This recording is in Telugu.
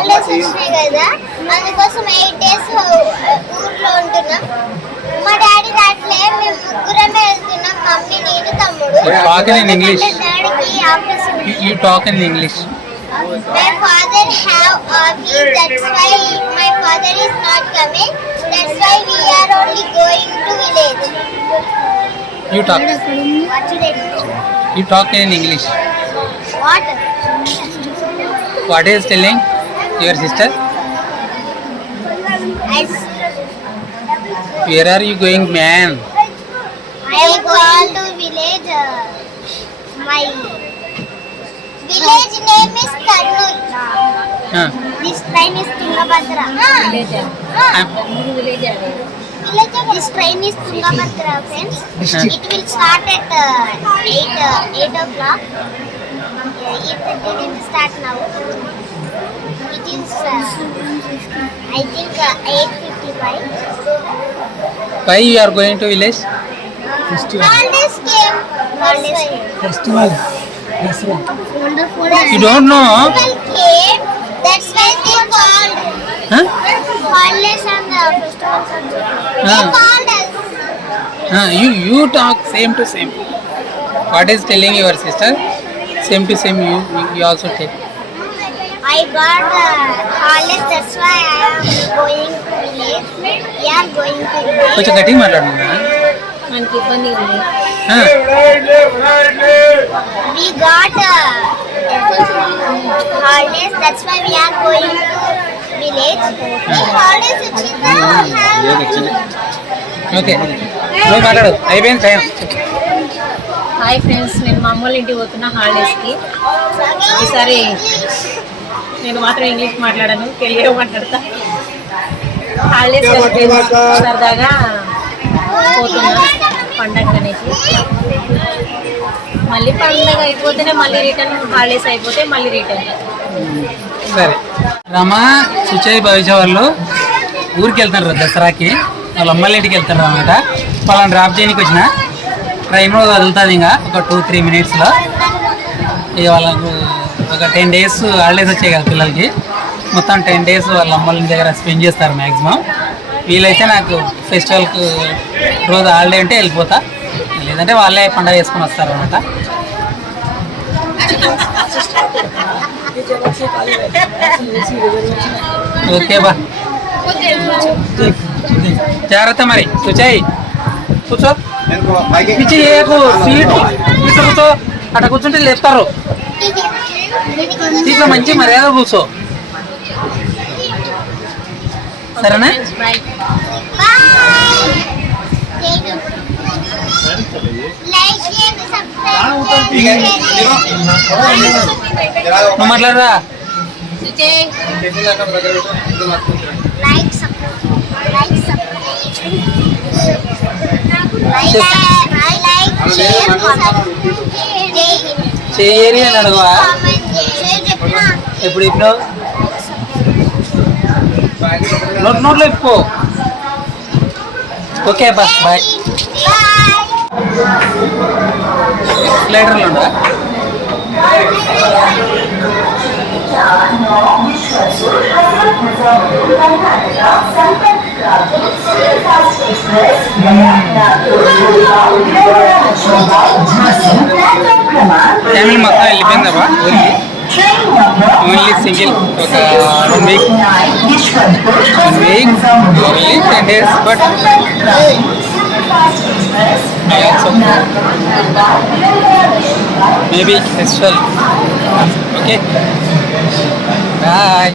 హాలిడేస్ వచ్చినాయి కదా అందుకోసం ఎయిట్ డేస్ ఊర్లో ఉంటున్నాం మా డాడీ రాట్లే మేము ముగ్గురమే వెళ్తున్నాం మమ్మీ నేను తమ్ముడు Talking in English. డాడీకి ఉంది you talk in English My father have office, that's why my father is not coming. That's why we are only going to village. You talk What should I do? You talk in English What? What is Your sister? Where are you going, man? I am going to village. Uh, my village name is Kannur. Huh. This train is Tungabhadra. Huh. Village. This train is Tungabhadra, friends. It will start at uh, 8, uh, 8 o'clock. Uh, it didn't start now. I think uh, 855. Why you are going to village? Festival. Holidays came. Holidays came. Festival. Festival. Wonderful. You don't know? Festival came. That's why they called. Huh? Holidays and uh, the festival. They called us. You, you talk same to same. What is telling your sister? Same to same you, you also tell. I got uh, holidays. That's why I am going to village. We are going to village. కొంచెం గట్టిగా మాట్లాడుతున్నా మనకి ఇబ్బంది ఉంది We got uh, holidays. That's why we are going to village. The holidays వచ్చిందా? ఓకే నువ్వు మాట్లాడు అయిపోయింది టైం హాయ్ ఫ్రెండ్స్ నేను మా అమ్మోళ్ళ ఇంటికి పోతున్నా హాలిడేస్కి ఈసారి నేను మాత్రం ఇంగ్లీష్ మాట్లాడను తెలుగు మాట్లాడతా. హాలిడేస్ సరదాగా పోతున్నా పండగ అనేసి. మళ్ళీ పండగ అయిపోతేనే మళ్ళీ రిటర్న్ హాలిడేస్ అయిపోతే మళ్ళీ రిటర్న్ సరే. రమా సుచయ్ భవిష్య వాళ్ళు ఊరికి వెళ్తారు దసరాకి. వాళ్ళ అమ్మల ఇంటికి వెళ్తారు అన్నమాట. వాళ్ళని డ్రాప్ చేయడానికి వచ్చిన ట్రైన్ వదులుతుంది ఇంకా ఒక టూ త్రీ మినిట్స్లో ఇక వాళ్ళకు ఒక టెన్ డేస్ హాలిడేస్ వచ్చాయి కదా పిల్లలకి. మొత్తం టెన్ డేస్ వాళ్ళ అమ్మల దగ్గర స్పెండ్ చేస్తారు మ్యాక్సిమం వీలైతే నాకు ఫెస్టివల్కి రోజు హాలిడే ఉంటే వెళ్ళిపోతా. లేదంటే వాళ్ళే పండగ చేసుకొని వస్తారు అనమాట ఓకే బా. జాగ్రత్త మరి. కూర్చోయి. కూర్చో. పిచ్చి సీట్. సీట్లో కూర్చో. అక్కడ కూర్చుంటే లేపుతారు. సీట్లో మంచి మర్యాద కూర్చో సరేనా నువ్వు మాట్లాడరా. చేయరి అని అడగవా. ఎప్పుడు ఇప్పుడు నోట్ నోట్లో ఇప్పుకో ఓకే బా బాయ్. ఎక్స్లైటర్లు ఉండరా ఫ్యామిలీ మొత్తం వెళ్ళిపోయిందా బా ఊరికి ఓన్లీ సింగిల్ ఒక one week one week only ten days but maybe festival okay bye